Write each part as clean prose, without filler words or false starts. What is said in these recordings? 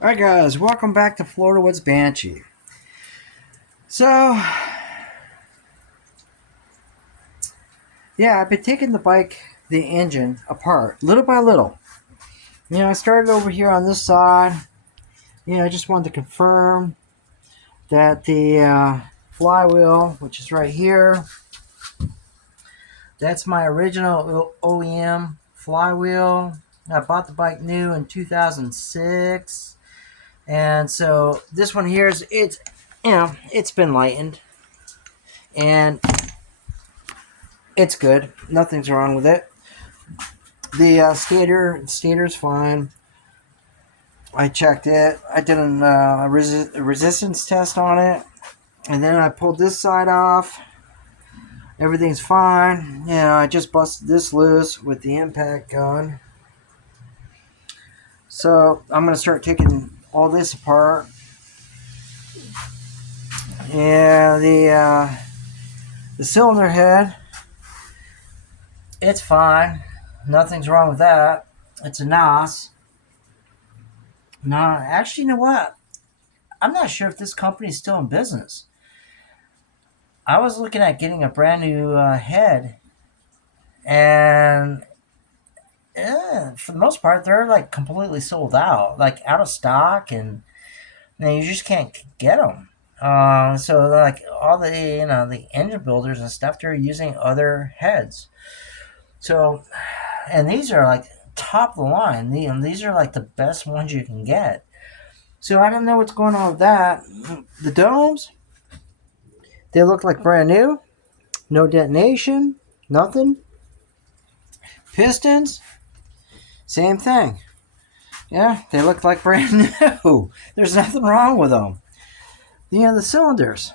Alright guys, welcome back to Floridawoodsbanshee. So, yeah, I've been taking the engine apart, little by little. I started over here on this side. I just wanted to confirm that the flywheel, which is right here, that's my original OEM flywheel. I bought the bike new in 2006. And so this one here it's been lightened. And it's good. Nothing's wrong with it. The stator's fine. I checked it. I did a resistance test on it, and then I pulled this side off. Everything's fine. I just busted this loose with the impact gun. So I'm gonna start taking all this apart. Yeah, the cylinder head, it's fine. Nothing's wrong with that. It's a NOS. No, actually, you know what? I'm not sure if this company is still in business. I was looking at getting a brand new head, and for the most part, they're like completely sold out, like out of stock, and you just can't get them. So like all the engine builders and stuff, they're using other heads. So, and these are like top of the line. These are like the best ones you can get. So I don't know what's going on with that. The domes, they look like brand new. No detonation, nothing. Pistons, same thing. Yeah, they look like brand new. There's nothing wrong with them. The cylinders,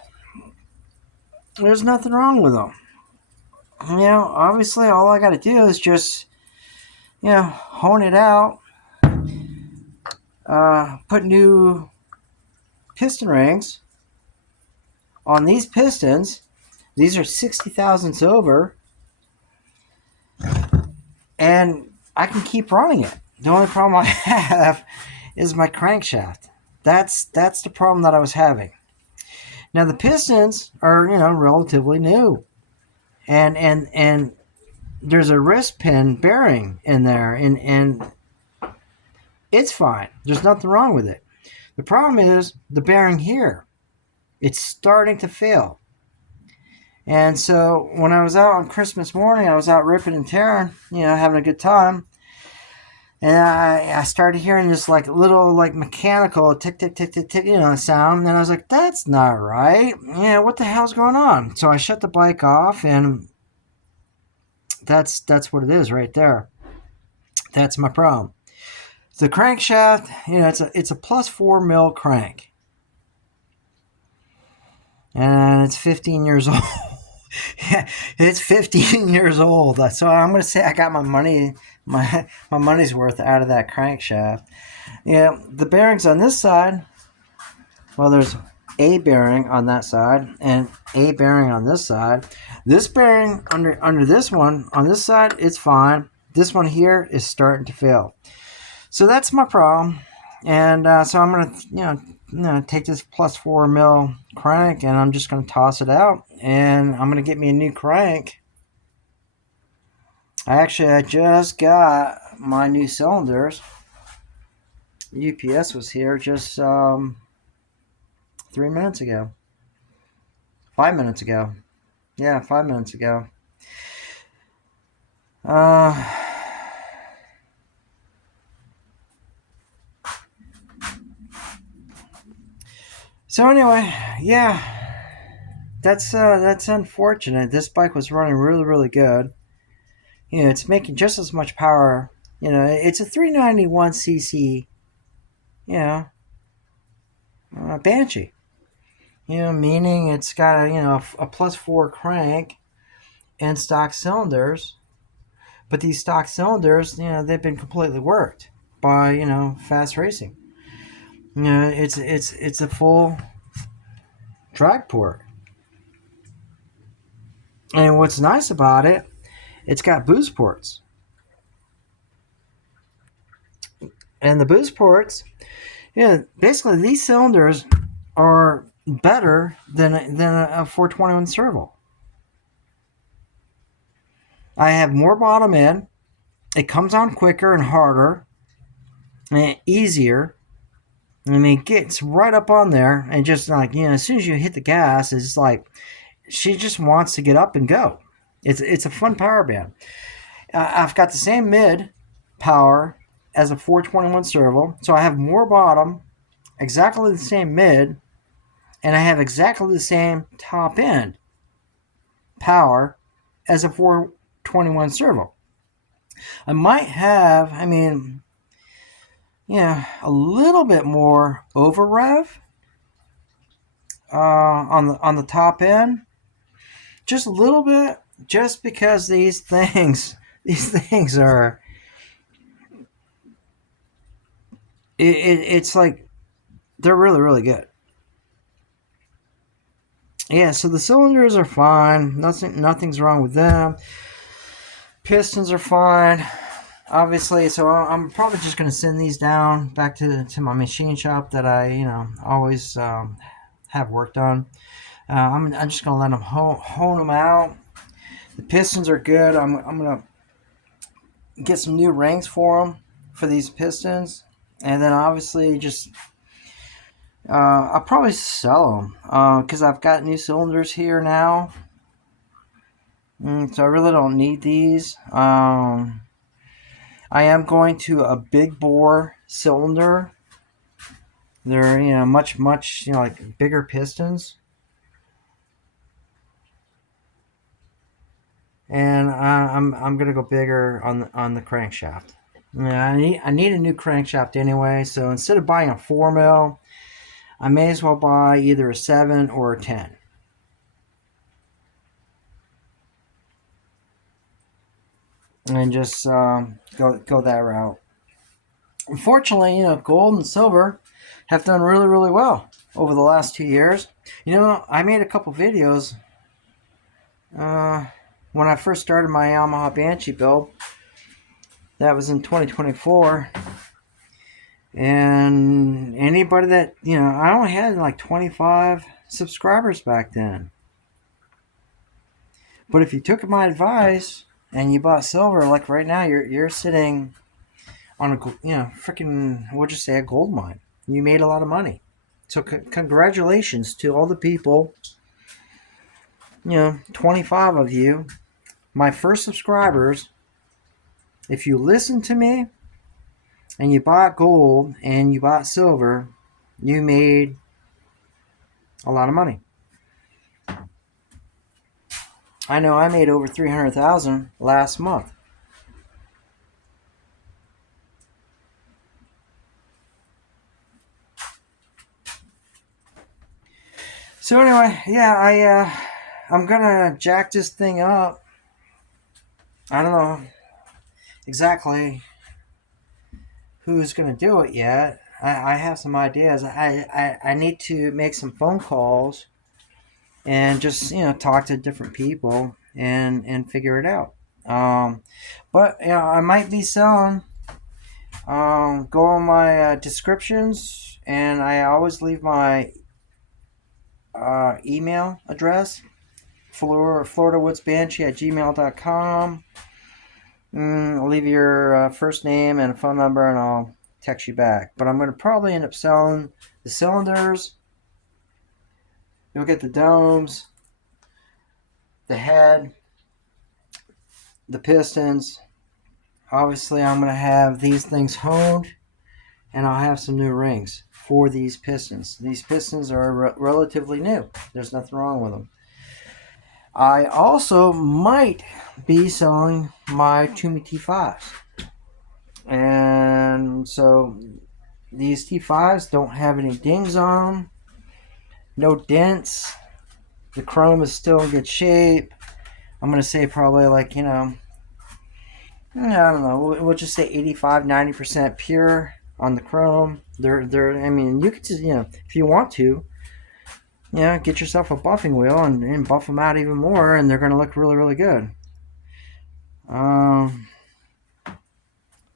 there's nothing wrong with them. Obviously, all I got to do is just, hone it out, put new piston rings on these pistons. These are 60 thousandths over, and I can keep running it. The only problem I have is my crankshaft. That's the problem that I was having. Now the pistons are relatively new, and there's a wrist pin bearing in there, and it's fine. There's nothing wrong with it. The problem is the bearing here. It's starting to fail. And so when I was out on Christmas morning, I was out ripping and tearing, having a good time. And I started hearing this like little like mechanical tick, tick, tick, tick, tick, sound. And I was like, that's not right. What the hell's going on? So I shut the bike off, and that's what it is right there. That's my problem. The crankshaft, it's a plus 4 mil crank. And it's 15 years old. Yeah, it's 15 years old. So I'm going to say I got my money's worth out of that crankshaft. The bearings on this side, well, there's a bearing on that side and a bearing on this side. This bearing under this one on this side, it's fine. This one here is starting to fail. So that's my problem. And so I'm going to take this plus 4 mil crank, and I'm just going to toss it out, and I'm going to get me a new crank. I just got my new cylinders. UPS was here just 3 minutes ago. 5 minutes ago. Yeah, 5 minutes ago. So anyway, yeah, that's unfortunate. This bike was running really, really good. It's making just as much power. It's a 391cc, Banshee. Meaning it's got a plus 4 crank and stock cylinders. But these stock cylinders, they've been completely worked by fast racing. It's a full drag port. And what's nice about it, it's got boost ports. And the boost ports, Yeah, basically these cylinders are better than a 421 servo. I have more bottom end. It comes on quicker and harder and easier. I mean, it gets right up on there and just like, as soon as you hit the gas, it's like she just wants to get up and go. It's a fun power band. I've got the same mid power as a 421 servo, so I have more bottom, exactly the same mid, and I have exactly the same top end power as a 421 servo. I might have, a little bit more over rev on the top end, just a little bit, just because these things are, it's like they're really really good. Yeah, so the cylinders are fine. Nothing's wrong with them. Pistons are fine, obviously. So I'm probably just going to send these down back to my machine shop that I always have worked on. I'm just going to let them hone them out. The pistons are good. I'm going to get some new rings for them for these pistons, and then obviously just I'll probably sell them because I've got new cylinders here now. So I really don't need these. I am going to a big bore cylinder. They're much like bigger pistons, and I'm gonna go bigger on the crankshaft. Yeah, I need a new crankshaft anyway. So instead of buying a 4 mil, I may as well buy either a 7 or a 10. And just go that route. Unfortunately, gold and silver have done really, really well over the last 2 years. I made a couple videos when I first started my Yamaha Banshee build. That was in 2024. And anybody that, I only had like 25 subscribers back then. But if you took my advice and you bought silver, like right now, you're sitting on a freaking, we'll just say a gold mine. You made a lot of money. So congratulations to all the people, 25 of you, my first subscribers. If you listened to me and you bought gold and you bought silver, you made a lot of money. I know I made over $300,000 last month. So anyway, yeah, I'm gonna jack this thing up. I don't know exactly who's gonna do it yet. I have some ideas. I need to make some phone calls and just talk to different people and figure it out. But I might be selling. Go on my descriptions, and I always leave my email address, Floridawoodsbanshee@gmail.com. I'll leave your first name and phone number, and I'll text you back. But I'm going to probably end up selling the cylinders. You'll get the domes, the head, the pistons. Obviously, I'm going to have these things honed, and I'll have some new rings for these pistons. These pistons are relatively new. There's nothing wrong with them. I also might be selling my Toomey T5s. And so these T5s don't have any dings on them, no dents. The chrome is still in good shape. I'm going to say probably like, I don't know, we'll just say 85-90% pure on the chrome. You could just, if you want to, get yourself a buffing wheel and buff them out even more, and they're going to look really, really good.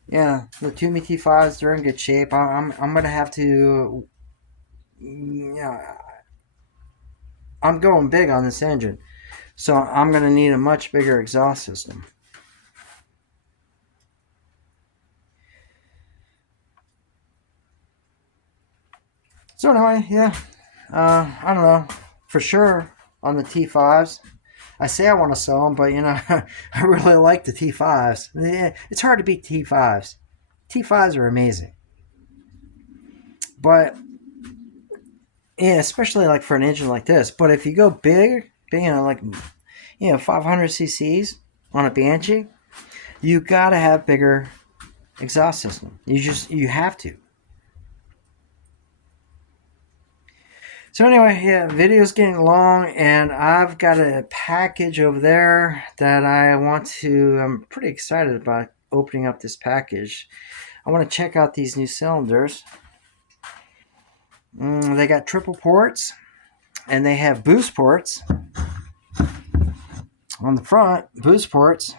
Yeah, the Toomey T5s, they're in good shape. I'm gonna have to, yeah, I'm going big on this engine, so I'm gonna need a much bigger exhaust system. So anyway, yeah, I don't know for sure on the T5s. I say I want to sell them, but I really like the T5s. Yeah, it's hard to beat T5s. T5s are amazing, but yeah, especially like for an engine like this. But if you go big, like 500 cc's on a Banshee, you gotta have bigger exhaust system. You have to. So anyway, yeah, video's getting long, and I've got a package over there that I want to. I'm pretty excited about opening up this package. I want to check out these new cylinders. They got triple ports, and they have boost ports on the front. Boost ports,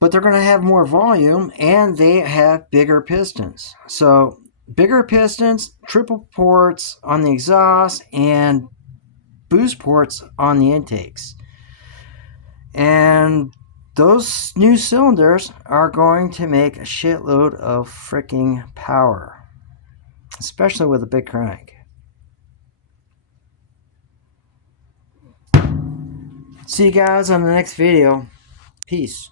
but they're going to have more volume, and they have bigger pistons. So bigger pistons, triple ports on the exhaust, and boost ports on the intakes. And those new cylinders are going to make a shitload of freaking power, especially with a big crank. See you guys on the next video. Peace.